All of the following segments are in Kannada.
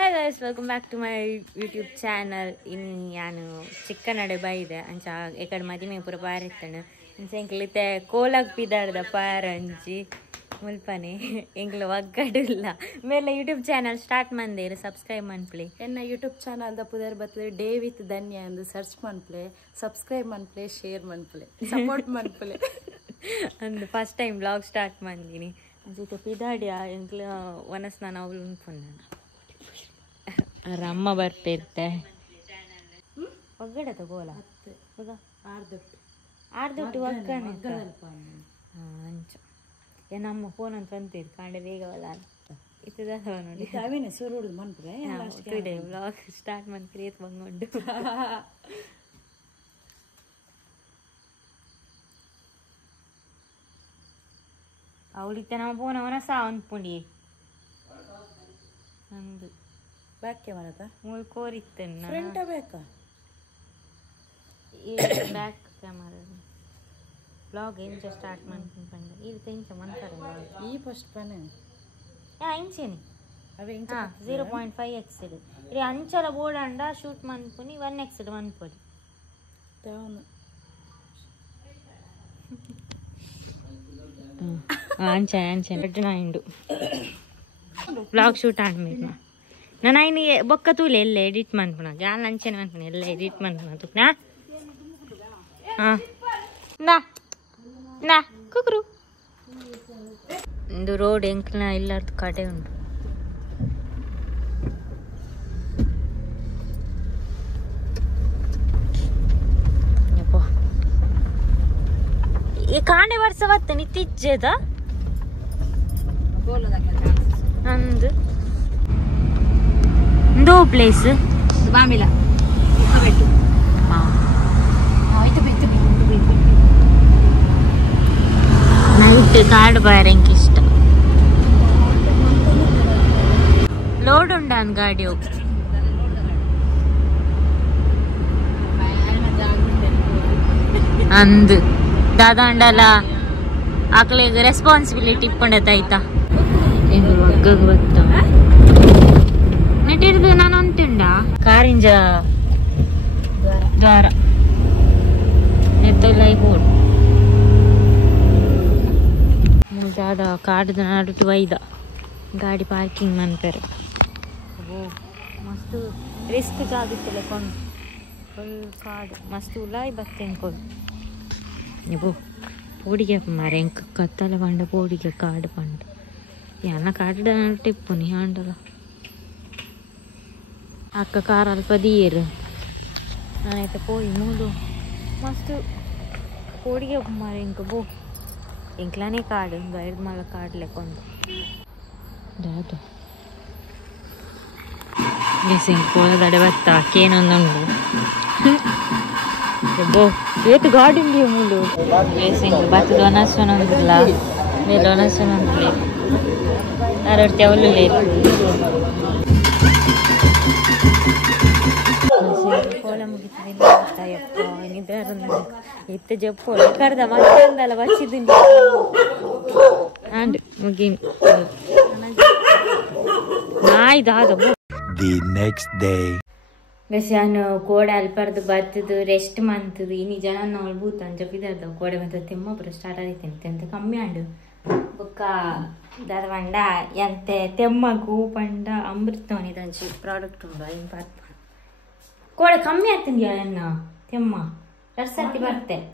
Hi guys, welcome back to my YouTube channel. Ini ನಾನು ಚಿಕ್ಕನಡೆ ಬೈದೆ ಅಂಚ ಏಕಡೆ ಮದಿಮೆ ಪೂರ ಪಾರಿತ್ತನು ಇಂಚ ಎಂಕ್ಲಿತೆ ಕೋಲಾಗ್ ಪಿದಾಡ್ದ ಪಾರಂಜಿ ಮುಲ್ಪನೆ ಎಂಕ್ಲು ಒಗ್ಗಡಿಲ್ಲ ಮೇಲೆ ಯೂಟ್ಯೂಬ್ ಚಾನಲ್ ಸ್ಟಾರ್ಟ್ ಮಂದೇರು ಸಬ್ಸ್ಕ್ರೈಬ್ ಮನ್ಪ್ಲೆ ಎನ್ನ ಯೂಟ್ಯೂಬ್ ಚಾನಲ್ದ ಪುದರ್ ಬರ್ತದೆ ಡೇ ವಿತ್ ಧನ್ಯ ಎಂದು ಸರ್ಚ್ ಮನ್ಪ್ಲೆ ಸಬ್ಸ್ಕ್ರೈಬ್ ಮನ್ಪ್ಲೆ ಶೇರ್ ಮನ್ಪ್ಲೆ ಸಪೋರ್ಟ್ ಮನ್ಪ್ಲೆ ಅಂದು ಫಸ್ಟ್ ಟೈಮ್ ಬ್ಲಾಗ್ ಸ್ಟಾರ್ಟ್ ಮಂದಿನಿ ಅಂಚ ಪಿದಾಡ್ಯ ಎಂಕ್ಲು ಒನಸ್ನಾನ ಅವಳು ಉಂಪುಂಡ ಅಮ್ಮ ಬರ್ತಿರ್ತೆ ಒಗ್ಗಡೆ ತಗೋಲ ಆರ್ದೊಟ್ಟು ಒಗ್ಗಣೆ ಅಂಚ ಏನಮ್ಮ ಫೋನ್ ಅಂತ ಅಂತೀರಿ ಕಾಂಡೆ ಬೇಗವಲ್ಲ ಇತ್ತದ ನೋಡಿ ಟುಡೇ ವ್ಲಾಗ್ ಸ್ಟಾರ್ಟ್ ಮಾಡ್ತೀರಿ ಎತ್ ಬಂಗೊಂಡು ಅವಳಿತ್ತೆ ನಮ್ಮ ಫೋನ್ ಅವನ ಸಾವಂತ ಪುಂಡಿ ನಂದು ಬ್ಯಾಕ್ ಕ್ಯಾಮರಾದ ಮೂಲ ಕೋರಿತ್ತೇನೆ ಫ್ರಂಟ ಬೇಕಾ ಬ್ಯಾಕ್ ಕ್ಯಾಮರಾ ಬ್ಲಾಗ್ ಇಂಚ ಸ್ಟಾರ್ಟ್ ಮಾಡ್ಕೊಂಡು ಇದು ಇಂಚ ಮನ್ಕರ ಈ ಫಸ್ಟ್ ಪನೆ ಇಂಚೇನಿ ಅವೇ ಇಂಚ 0.5x ಇದು ಇದು ಅಂಚಲ ಬೋರ್ಡ್ ಶೂಟ್ ಮನ್ಪುನಿ 1x ಮನ್ಪುಡಿ ತವನು ಅಂಚೆ ಬೆಟ್ಟನಾಯಿಂಡು ಬ್ಲಾಗ್ ಶೂಟ್ ಆಡ್ಮೇಲೆ ನಾನು ಐನಿ ಬೊಕ್ಕ ತೂಲೆ ಎಲ್ಲ ಎಡಿಟ್ ಮಾಡ್ಕೊಳ ಜಾಲ ಅಂಚೆನೆ ಮಾಡ್ಕೊಳ ಎಲ್ಲ ಎಡಿಟ್ ಮಾಡ್ಕೊಳ ತುಕ್ನಾ ಹಾಂ ನಾ ಕುಕ್ರು ಒಂದು ರೋಡ್ ಎಂಕ್ಲ ಇಲ್ಲಾರ್ದು ಕಡೆ ಉಂಟು ಈ ಕಾಂಡೆ ವರ್ಷ ಬತ್ತೆ ನಿತ್ತಿಜ್ಜದ ಅಂದು दो प्लेस ಬಾಮಿಲ ನೈಟ್ ಕಾರ್ಡ್ ಬಾರಂಗೆ ಇಷ್ಟ ಲೋಡ್ ಉಂಡ ಅಂದ್ ಗಾಡಿ ಹೋಗಿ ಅಂದ್ ದಾದಾಂಡಲ ಆಕಳಿಗೆ ರೆಸ್ಪಾನ್ಸಿಬಿಲಿಟಿ ಇಪ್ಪಂಡತಾಯ್ತಾ ಒಗ್ಗಗ್ ಬತ್ತ ನೆಟ್ಟಿರ್ದು ನಾನು ಅಂತಿಂಡ ಕಾರಿಂಜ ದ್ವಾರ ನೆತ್ತಲ್ಲ ಬೋರ್ಡ್ ಮುಂದಾದ ಕಾಡ್ದ ನಾಡುಟ್ಟು ಒಯ್ದ ಗಾಡಿ ಪಾರ್ಕಿಂಗ್ ಮನ್ಪೆರೆ ಓ ಮಸ್ತ್ ರಿಸ್ಕ್ ಜಾಗಿತ್ತಲ್ಲ ಕೊಂಡು ಫುಲ್ ಕಾಡು ಮಸ್ತ್ ಉಲಾಯ್ ಬತ್ತೇನೆ ಕೊಂಡು ನೀವು ಪೋಡಿಗೆ ಮಾರೆ ಎಂಕ ಕತ್ತಲ ಪಂಡ ಪೋಡಿಗೆ ಕಾಡು ಪಂಡ ಯಾನ ಕಾಡು ಟಿಪ್ಪು ನೀ ಹಾಂಡಲ್ಲ ಅಕ್ಕ ಕಾರ್ ಅಲ್ಪ ದೀರು ನಾನೈತೆ ಪೋಯಿ ಮೂಲು ಮಸ್ತ್ ಕೋಡಿಗೆ ಮಾರ ಇಂಕ ಬೋ ಇಂಕ್ಲಾನೇ ಕಾಡು ಗೈಡ್ ಮಗ ಕಾಡ್ಲೆಕ್ಕೊಂದು ದಾದು ಬೇಸಿಂಗ್ ಕೋಲದಡೆ ಬತ್ತ ಅಕ್ಕೇನೊಂದುಂಡು ಬೋ ಇವತ್ತು ಗಾಡಿಂಡಿ ಮೂಲು ಬೇಸಿಂಗ್ ಬತ್ತದ ಒನಸ್ವನೊಂದಿಲ್ಲ ಮೇಲೆ ಒನಸ್ವನೊಂದಿಲ್ಲ ಅರೊಟ್ಟಿ ಅವಳು ಲೇರು ಕೋಲ ಮುಗಿತಿದ್ದಿಲ್ಲ ಯಪ್ಪ ನಿದ್ದೆ ಎತ್ತ ಜಪ್ಪು ಕರ್ದ ಮತ್ತೆ ಅಂದಲ್ಲ ಬಚ್ಚಿದ್ದೀನಿ ಅಂಡ್ ಮುಗಿನ್ ಆಯ್ದಾದ The next day. ನಾನು ಕೋಡೆ ಅಲ್ಪರ್ದು ಬತ್ತದು ರೆಸ್ಟ್ ಮಂತದು ಇನ್ನು ಜನ ನಾವು ಭೂತ ಅಂತ ಬಿದ್ದದ ಕೋಡೆ ಮತ್ತೆ ತೆಮ್ಮ ಪುರ ಸ್ಟಾರ್ಟ್ ಆದಿತ್ತಂತೆ ಅಂತ ಕಮ್ಮಿ ಆಂಡು ಬೊಕ್ಕ ದಾದವಂಡ ಎಂತೆ ತೆಮ್ಮಗೂ ಪಂಡ ಅಮೃತೋನಿ ದಂಚಿ ಪ್ರಾಡಕ್ಟ್ ಉಂಡು ಏನು ಪಾತ್ ಕೋಡೆ ಕಮ್ಮಿ ಆಗ್ತಿದ್ಯಾ ನನ್ನ ತೆಮ್ಮ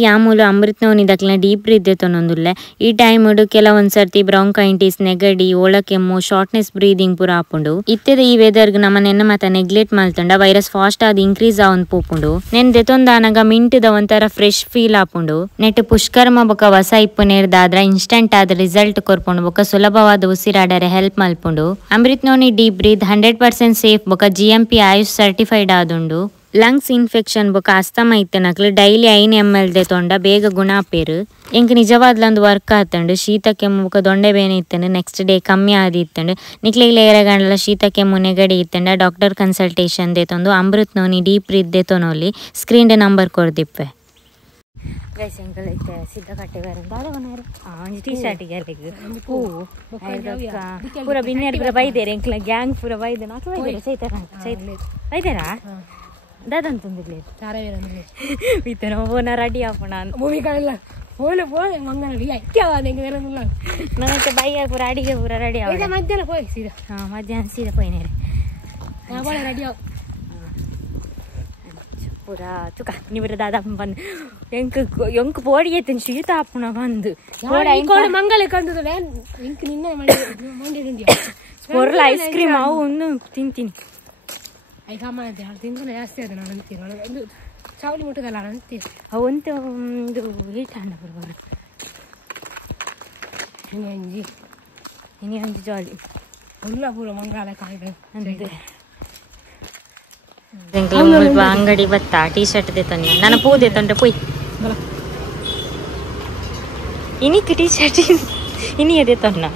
ಯಾಮೂಲು ಅಮೃತನೋನಿ ದಕ್ಲ ಡೀಪ್ ಬ್ರೀತ್ ತೊನೊಂದುಲ್ಲೆ ಈ ಟೈಮ್ ಕೆಲವೊಂದು ಸರ್ತಿ ಬ್ರಾಂಕೈಟಿಸ್ ನೆಗಡಿ ಒಳಕೆಮ್ಮು ಶಾರ್ಟ್ನೆಸ್ ಬ್ರೀದಿಂಗ್ ಪೂರ ಆಪುಂಡು ಇತ್ತೆದ ಈ ವೆದರ್ಗ್ ನಮ್ಮ ನೆನ್ನ ಮತ ನೆಗ್ಲೆಕ್ಟ್ ಮಲ್ತಂಡ ವೈರಸ್ ಫಾಸ್ಟ್ ಆದ್ ಇನ್ಕ್ರೀಸ್ ಆವಂದ್ ಪೋಪುಂಡು ನೆನ್ ದೆತೊಂದಾನಗ ಮಿಂಟ್ದ ಒಂಥರ ಫ್ರೆಶ್ ಫೀಲ್ ಆಪುಂಡು ನೆಟ್ ಪುಷ್ಕರ್ಮ ಬೊಕ ಹೊಸ ಇಪ್ಪು ನೇರ್ದಾದ್ರ ಇನ್ಸ್ಟಂಟ್ ಆದ ರಿಸಲ್ಟ್ ಕೊರ್ಪುಂಡು ಬೊಕ ಸುಲಭವಾದ ಉಸಿರಾಡರೆ ಹೆಲ್ಪ್ ಮಲ್ಪುಂಡು ಅಮೃತನೋನಿ ಡೀಪ್ ಬ್ರೀತ್ 100% ಸೇಫ್ ಬೊಕ GMP ಆಯುಷ್ ಸರ್ಟಿಫೈಡ್ ಆದುಂಡು ಲಂಗ್ಸ್ ಇನ್ಫೆಕ್ಷನ್ ಬೊಕ ಅಸ್ತಮ ಇತ್ತನಕ್ಲು ಡೈಲಿ 5 ml ತೊಂಡ ಬೇಗ ಗುಣ ಆಪೇರು ಎಂಕ್ ನಿಜವಾದ್ಲೊಂದು ವರ್ಕ್ ಆತಂಡು ಶೀತ ಕೆಮ್ಮು ಬೊಕ ದೊಂಡೆ ಬೇನೆ ಇತ್ತಂಡು ನೆಕ್ಸ್ಟ್ ಡೇ ಕಮ್ಮಿ ಆದಿ ಇತ್ತಂಡು ನಿಕ್ಲೆಗ್ಲ ಏರಗಂಡಲ ಶೀತ ಕೆಮ್ಮು ನೆಗಡಿ ಇತ್ತಂಡ ಡಾಕ್ಟರ್ ಕನ್ಸಲ್ಟೇಷನ್ ದೇತೊಂದು ಅಮೃತನೋನಿ ಡೀಪ್ ಬ್ರೀತ್ ದೇತೊನೊಲಿ ಸ್ಕ್ರೀನ್ ನಂಬರ್ ಕೊರ್ದಿಪ್ಪೆ ಗೈಸ್ ಎಂಕಲ್ ಐತೆ ಸಿದ್ಧ ಕಟ್ಟೆ ಬೇರೆ ದಾದವನಾರು ಒಂಜಿ ಟೀ ಶರ್ಟಿಗೆ ಅಲ್ಲಿಗೆ ಹೂ ಪೂರ ಬಿನ್ನೇರು ಪೂರ ಬೈದೇರು ಎಂಕ್ಲ ಗ್ಯಾಂಗ್ ಪೂರ ಬೈದೆ ನಾಲ್ಕು ಬೈದೇರು ಚೈತ ಬೈದೇರಾ ದಾದಂತಂದಿರ್ಲಿ ಈತನ ಓನ ರೆಡಿ ಆಪಣ ಮೂವಿಗಳೆಲ್ಲ ಹೋಲೆ ಹೋಯ್ ಮಂಗನ ನನಗೆ ಬೈಯ ಪೂರ ಅಡಿಗೆ ಪೂರ ರೆಡಿ ಆಗ ಮಧ್ಯಾಹ್ನ ಹೋಯ್ ಸೀದಾ ಮಧ್ಯಾಹ್ನ ಸೀದಾ ಪೋಯ್ನೇರೆ ರೆಡಿ ಆಗ ಪೂರ ತುಕ ನೀವ್ರ ದಾದ ಬಂದು ಎಂಕ್ ಬೋಡಿ ಎತ್ತನ್ ಶೀತ ಆಪುಣ ಬಂದು ಮಂಗಲ ಕಂದದ ಇಂಕ್ ನಿನ್ನೆ ಮಂಡಿ ಸ್ಪೊರ್ಲ ಐಸ್ ಕ್ರೀಮ್ ಅವು ಒಂದು ತಿಂತೀನಿ ಐ ಸಾಮಾನ್ಯ ತಿಂದ್ರೆ ಜಾಸ್ತಿ ಅದ ನಾನು ಅಂತೀನಿ ಒಂದು ಚಾವಲಿ ಮುಟ್ಟಗಲ್ಲ ಅಂತೀವಿ ಅವಂತ ಒಂದು ಹೀಟ್ ಹಣ್ಣ ಬರ್ಬಾರ ಅಂಜಿ ಇನಿ ಒಂಜಿ ಜಾಲಿ ಎಲ್ಲ ಪೂರ ಮಂಗಾಲ ಕಾಯ್ದೆ ಅಂದೆ ಅಂಗಡಿ ಬತ್ತಾ ಟೀ ಶರ್ಟ್ ದೇತಾನೆ ನಾನು ಪೂ ದೇತಂಡೆ ಪೋಯ್ ಇನಿಕ್ ಟೀ ಶರ್ಟ್ ಇನಿ ದೇತನ್ನ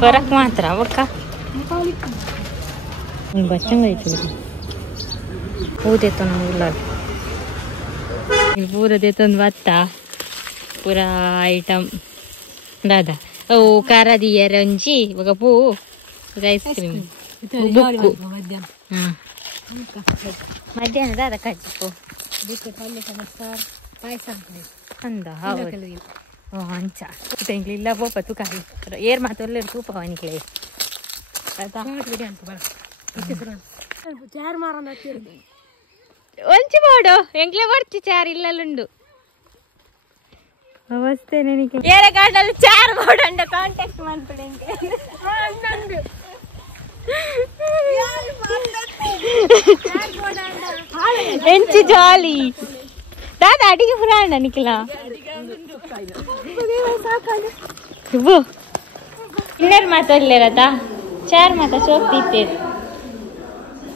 ಹೊರಕ್ ಮಾತ್ರ ಅವಕ್ಕ ಬಚ್ಚಂಗೈತಿ ಹೂ ದೇತ ನಾವು ಇಲ್ಲ ಪೂರ ದೇತೊಂದು ಬತ್ತ ಪೂರ ಐಟಮ್ ದಾದ ಅವು ಖಾರದಿಯರ ಒಂಜಿ ಇವಾಗ ಪೂ ಐಸ್ ಕ್ರೀಮ್ ಬುಕ್ಕು ಮಧ್ಯಾಹ್ನ ದಾದ ಕಜ್ಜಿಪ್ಪು ಪಾಯಸ ಅಂದ ಹೌದು ಓ ಅಂಚ ಇಲ್ಲ ಪೋಪ ತೂಕ ಏರ್ ಮಾತೊಲ್ಲ ತೂಪ ಅವನಿಗೆ ಚಾರ್ ಮಾರ ಒಂಚು ಮಾಡು ಎಂಕ್ಲೆ ಬರ್ತಿ ಚಾರ್ ಇಲ್ಲಲ್ಲುಂಡು ಅವಸ್ಥೆ ನನಗೆ ಏರ ಕಾಡಲ್ಲಿ ಚಾರ್ ಮಾಡೋಂಡ ಕಾಂಟ್ಯಾಕ್ಟ್ ಮಾಡ್ಬಿಡಿ ಎಂಚು ಜಾಲಿ ದಾದ ಅಡಿಗೆ ಪುರಾಣ ನಿಖಿಲ ಇನ್ನೇರು ಮಾತಾಡ್ಲಿರತ ಚಾರ್ ಮಾತ ಸೋಗ್ತಿತ್ತೇರು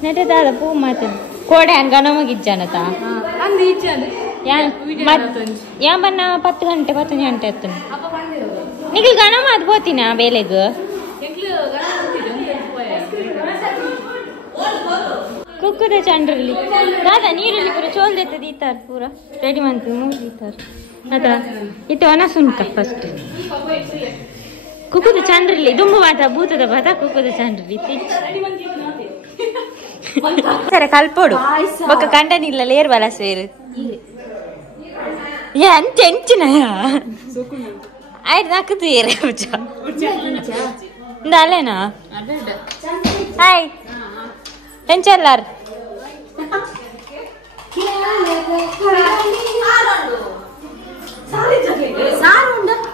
ನಟ ದಾದ ಪೂ ಮಾತದ ಕೋಡೆ ಹಂಗ ನಮಗಿಜ್ಜಾನತ ಯಾ ಬನ್ನ 10 ಗಂಟೆ 11 ಗಂಟೆ ಎತ್ತನ ನಿಖಿಲ್ ಗಣ ಮಾತು ಬೋತಿನ ಬೇಲೆಗ್ ಕುಕ್ಕುದ ಚಂಡ್ರಲ್ಲಿ ದಾದ ನೀರಲ್ಲಿ ಪೂರ ಚೋಲ್ದೆತ್ತ ದೀತಾರ ಪೂರ ರೆಡಿ ಮಂತ್ ಮೂದೀತಾರ ಅದ ಇತ್ತು ಅನಸುನ್ಕ ಫಸ್ಟ್ ಕುಕ್ಕುದ ಚಂಡ್ರಲ್ಲಿ ದುಂಬು ಮಾತ ಭೂತದ ಬಾತ ಕುಕ್ಕುದ ಚಂಡ್ರಲ್ಲಿ ಸರ ಕಲ್ಪೋಡು ಒಕ್ಕ ಕಂಡನಿಲ್ಲ ಲೇರ್ ಬಲ ಸೇರು ಎಂಚ ಎಂಚಿನಯ ಆಯ್ತು ನಾಕದು ಏರೆ ಅಲ್ಲೇನಾ ಹಾಯ್ ಎಂಚಲ್ಲಾರ್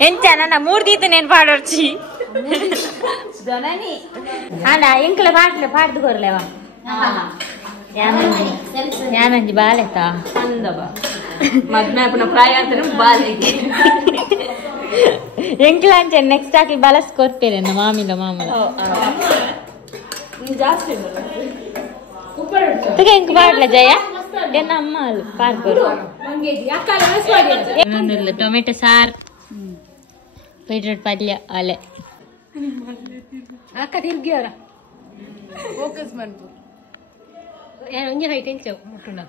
ಎಂಚ ನನ್ನ 3 ದೀತ ನೇನು ಪಾಡೋರ್ಚಿ ಅಲ್ಲ ಎಂಕಲ ಪಾಡ್ದು ಕೊರ್ಲೇವಾ ಯಾನಂಜಿ ಬಾಲೆತಾ ಮದ್ಮೆ ಪ್ರಾಯ ಬಾಲೆ ಎಂಕ್ಲ ಅಂಚೆ ನೆಕ್ಸ್ಟ್ ಹಾಕಿ ಬಲಸ್ ಕೊರ್ಪೇರೆ ಮಾಮಿಲ ಮಾಮಲ ಎಂಕ್ ಮಾಡ್ಲ ಜಯ ಎನ್ನ ಅಮ್ಮ ಅಲ್ಲ ಪಾರ್ಕೋರು ಇನ್ನೊಂದಿಲ್ಲ ಟೊಮೆಟೊ ಸಾರ್ ಬೀಟ್ರೂಟ್ ಪಲ್ಯ ಅಲೆ ಅಕ್ಕ ತಿರ್ಗಿಯವರ ಫೋಕಸ್ ಮಾಡ್ಬೋದು ಒಂಜಿ ಹೈಟ್ ಎಂಚವು ಮುಟ್ಟುನ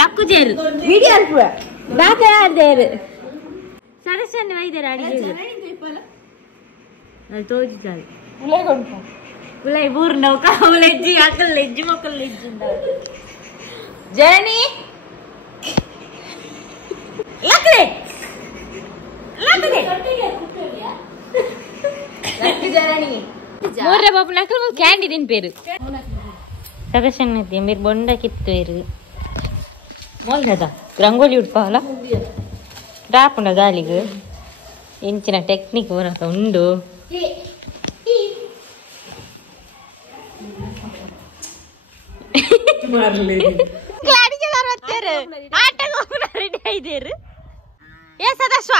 ಲಕ್ಕು ಜೇರು ಬಾಕೇರು ಸರಸನ್ನ ವೈದ್ಯರ ಅಡಿಗೆ ತೋಜಿದ್ದಾರೆ ಉಲೈ ಬೂರ್ ನೌಕ ಉಲೆಜ್ಜಿ ಅಕ್ಕಲ್ ಲೆಜ್ಜಿ ಮಕ್ಕಳು ಲೆಜ್ಜಿಂದ ಜರಣಿ ಲಕ್ರೆ ಮೂರ್ರೆ ಬಾಬು ನಕಲ್ ಕ್ಯಾಂಡಿ ದಿನ ಪೇರು ಸದಸ್ಯನ మీరు బొండ కిత్తేరు మొల్దదా రంగోలి ఉడ్పాల రాపుండ గాలికి ఎంచిన టెక్నిక్ వరత ఉండు ಅಡಿಗೆ ಬರುತ್ತೇರು ಆಟಕ್ಕೆ ಹೋಗ್ನ ರೆಡಿ ಆಯ್ದೇರು ಏ ಸದಸ್ವ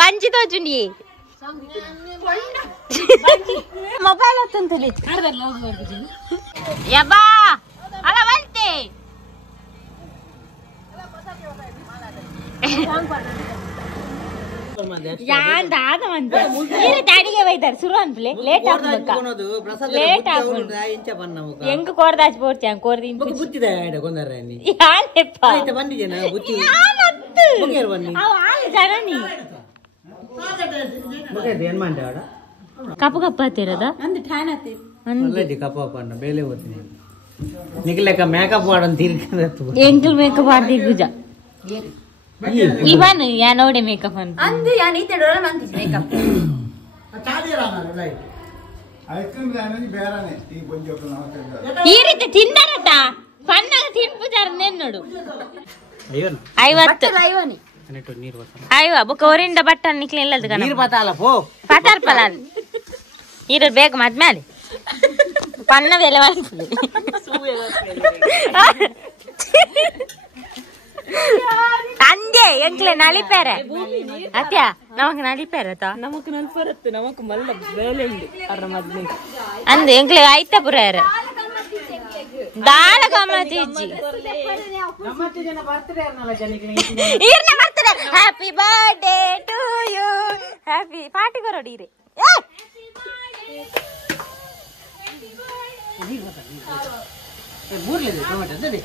ವಂಜಿ ತೋಜುಂಡಿ ಮೊಬೈಲ್ ಹತ್ತಂತಲಿ ಯಬ್ಬಾ ಅಲ್ಲ ಬಂತೆ ಅಡಿಗೆ ಬೈತಾರೆ ಶುರು ಅನ್ಪ್ಲೆ ಲೇಟ್ ಆಗ್ಬೇಕಾ ಲೇಟ್ ಆಗ್ಬೋದು ಹೆಂಗ್ ಕೋರ್ದಾಚ್ ಬೋರ್ತಿ ಹಂಗ್ ಕೋರ್ದಿ ಜನನಿ ಕಪ್ಪು ಕಪ್ಪ ಹತ್ತಿರದ ಮೇಕಪ್ ಎಂಕಲ್ ಮೇಕಪ್ ಆಡ್ತಿ ಗುಜ ಇವನ್ ಯಾ ನೋಡೆ ಮೇಕಪ್ ಅಂತ ಅಂದು ಯಾ ನೀತೆ ಡೋರ ಮಂತಿಸ್ ಮೇಕಪ್ ಈ ರೀತಿ ತಿಂದಾರತ ಪನ್ನಾಗ ತಿನ್ಪುಜಾರ ನೆನ್ನೋಡು 50 ಅಯ್ಯೋ ಬುಕ್ಕ ಅವರಿಂದ ಬಟ್ಟಲ್ ನಿಕ್ಲಿ ಇಲ್ಲದ ಕಣ ಪತಾರ್ ಪಲಾನ್ ಇರ ಬೇಗ ಮದ್ಮೇಲೆ ಪನ್ನ ಬೆಲೆ ಮಾಡ್ತೀವಿ ಅಂದೆ ಎಂಕ್ಲೆ ನಲಿಪೇರೆ ಅತ್ಯ ನಮಕ್ ನಲಿಪೇರತ ನಮಕ್ ನನ್ಪರತ್ತು ನಮಕ್ ಮಲ್ಲ ಬೇಲೆ ಉಂಡು ಅರ ಮದ್ನೆ ಅಂದೆ ಎಂಕ್ಲೆ ಆಯ್ತ ಪುರಾರ ದಾಳ ಗಮ್ಮತ್ ಇಜ್ಜಿ ಈರ್ನ birthday happy birthday to you happy party ಕೊರೋಡಿ ಇರೆ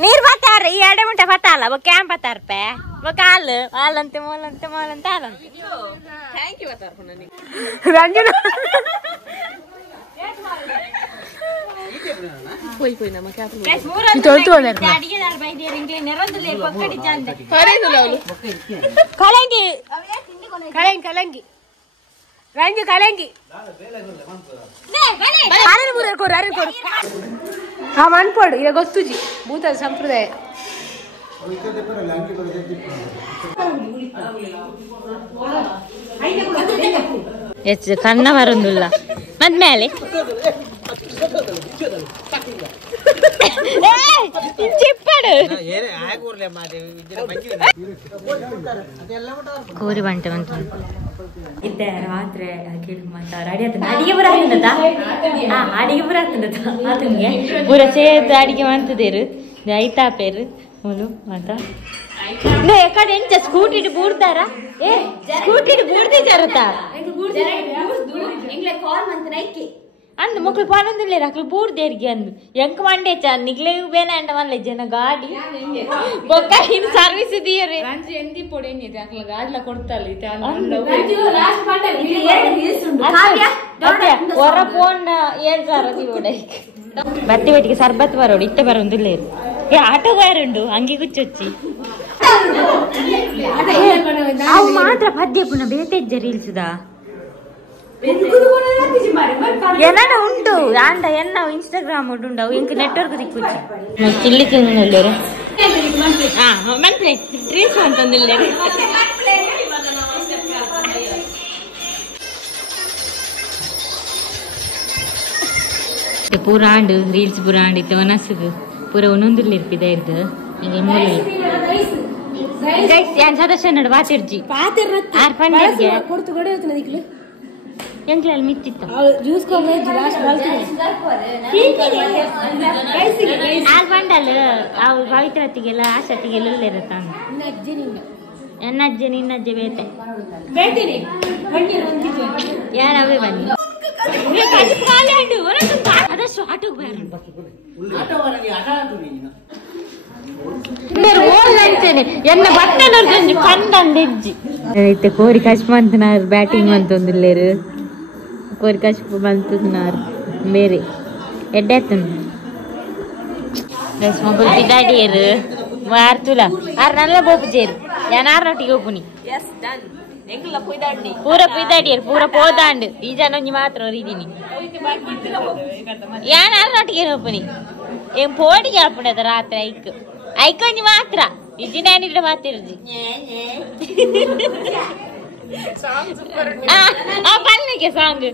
ನೀರ್ ಬತ್ತಾರ ಈ 2 ಮಿನಿಟ್ ಬತ್ತಾಲ ಬೊ ಕ್ಯಾಂಪ್ ಬತ್ತಾರಪೆ ಬೊ ಕಾಲ್ ಹಾಲಂತೆ ಮೊಲಂತೆ ಮೊಲಂತೆ ಹಾಲಂತೆ ಥ್ಯಾಂಕ್ ಯು ಬತ್ತಾರ ನನಗೆ ರಂಜನ कोई कोई ना क्या तुम इतोलतो अदर अडिಗೆದಾರ ಬೈದೇರ ಇಂಗ್ಲೆ ನೆರಂದಲೆ ಪಕ್ಕಡಿ ಜಾಂದೆ ಕರೆಂದು ಕಲಂಗಿ ಕಲಂಗಿ ರಂಜು ಕಲಂಗಿ ಅರೆ ಬುರ ಕೊರ ಅರೆ ಕೊರ ಹಾ ಮನ್ಪಡು ಈಗ ಗೊತ್ತುಜಿ ಭೂತದ ಸಂಪ್ರದಾಯ ಎಚ್ ಕಣ್ಣ ಬರಂದುಲ್ಲ ಮದ್ಮೇಲೆ ಚಿಪ್ಪಡು ಕೋರಿ ಬಂಟೆ ಬಂತು ಇದ್ದೆ ರಾತ್ರಿ ಅಡಿಗೆ ಅಡಿಗೆ ಬರ ಅಡಿಗೆ ಬರ ಆತನಿಗೆ ಪೂರ ಸೇದ್ ಅಡಿಗೆ ಮಾಡ್ತಿದ್ದೇರು ಐತಾಪೇರು ಮೂಲು ಮಾತ ಎಕಡೆ ಎಂಚ ಸ್ಕೂಟಿ ಬೂಡ್ತಾರ ಏ ಸ್ಕೂಟಿ ಬೂಡ್ತಿದ್ದಾರತ್ತ ಅಂದ್ ಮಕ್ಳು ಪಾನಂದಿಲ್ಲ ಅಕ್ಳು ಬೂರ್ದೇರ್ಗೆ ಅಂದು ಎಂಕ್ ಮಂಡೆ ಚ ನಿಗ್ಲೆ ಬೇನ ಅಂಡ ಮಲ್ಲ ಜನ ಗಾಡಿ ಬೊಕ್ಕ ಇನ್ ಸರ್ವಿಸ್ ಇದೀರಿ ರಂಜಿ ಎಂದಿ ಪೊಡಿ ಏನಿದೆ ಅಕ್ಲ ಗಾಡ್ಲ ಕೊಡ್ತಲ್ಲ ಹೊರ ಫೋನ್ ಹೇಳ್ತಾರ ಬತ್ತಿ ಬಟ್ಟಿಗೆ ಸರ್ಬತ್ ಬರೋಡು ಇಟ್ಟೆ ಬರೋದಿಲ್ಲ ಏ ಆಟೋ ಬಾರುಂಡು ಅಂಗಿ ಕುಚ್ಚೊಚ್ಚಿ ಅವು ಮಾತ್ರ ಪದ್ಯ ಪುನಃ ಬೇತೆಜ್ಜ ರೀಲ್ಸುದ ಎನ್ನ ಉಂಟು ಆಂಡ ಎನ್ನ ಇನ್ಸ್ಟಾಗ್ರಾಮ್ ಉಂಟು ಅವು ಎಂಕ್ ನೆಟ್ವರ್ಕ್ ದಿಕ್ಕುಚ್ಚಿ ಚಿಲ್ಲಿ ತಿನ್ನಲ್ಲರು ಮನ್ಪ್ಲೆ ರೀಲ್ಸ್ ಅಂತಂದಿಲ್ಲ ಪೂರಾಂಡ್ ರೀಲ್ಸ್ ಪೂರಾಂಡ್ ಇತ್ತು ಒನಸದು ಪೂರ ಒಂದೊಂದಿಲ್ಲ ಇರ್ಪಿದ ಇರ್ದು ಹಿಂಗೆ ಮೂಲ ಸದಸ್ಯ ನಡು ಬಾತಿರ್ಜಿ ಆರ್ ಪಂಡಿಗೆ ಕೊಡ್ತು ಕೊಡೆ ಇರ್ತನ ದಿಕ್ಲು ಎಂಕ್ಲಲ್ಲಿ ಮಿಚ್ಚಿತ್ತ ಜ್ಯೂಸ್ ಕೊಡ್ಲೆ ಲಾಸ್ಟ್ ಬಾಲ್ತಿ ಆಲ್ ಬಂಡಲ್ ಅವು ಪವಿತ್ರತಿಗೆಲ್ಲ ಆಶತಿಗೆಲ್ಲ ಇರುತ್ತ ಎನ್ನಜ್ಜೆ ನಿನ್ನಜ್ಜೆ ಬೇತೆ ಯಾರವೇ ಬನ್ನಿ ಅದಷ್ಟು ಆಟೋಗೆ ಬೇರೆ ಎನ್ನ ಬಟ್ಟೆ ಕಂಡಂಡೆಜ್ಜಿ ಐತೆ ಕೋರಿ ಕಷ್ಟ ಬಂತನಾರು ಬ್ಯಾಟಿಂಗ್ ಬಂತೊಂದಿಲ್ಲೇರು ಕೋರಿ ಕಷ್ಟ ಬಂತನಾರು ಬೇರೆ ಎಡ್ಡೆತ್ತು ಮೊಬೈಲ್ ಪಿದಾಡಿಯರು ಮಾರ್ತುಲ ಆರು ನಲ್ಲ ಬೋಪುಜೇರು ಯಾನಾರೊಟ್ಟಿಗೆ ಹೋಗುನಿ ಪೂರ ಪಿದಾಡಿಯರು ಪೂರ ಪೋದಾಂಡು ಈ ಜನೊಂಜಿ ಮಾತ್ರ ರೀದಿನಿ ಯಾನಾರೊಟ್ಟಿಗೆ ಹೋಗ್ಬನಿ ಏನ್ ಪೋಡಿಗೆ ಹಾಪುಂಡದ ರಾತ್ರಿ ಐಕ್ ಐಕೊಂಜಿ ಮಾತ್ರ ಇಜ್ಜಿನ ಏನಿದ್ರೆ ಮಾತಿರ್ಜಿ ಪಲ್ಲಿಗೆ ಸಾಂಗ್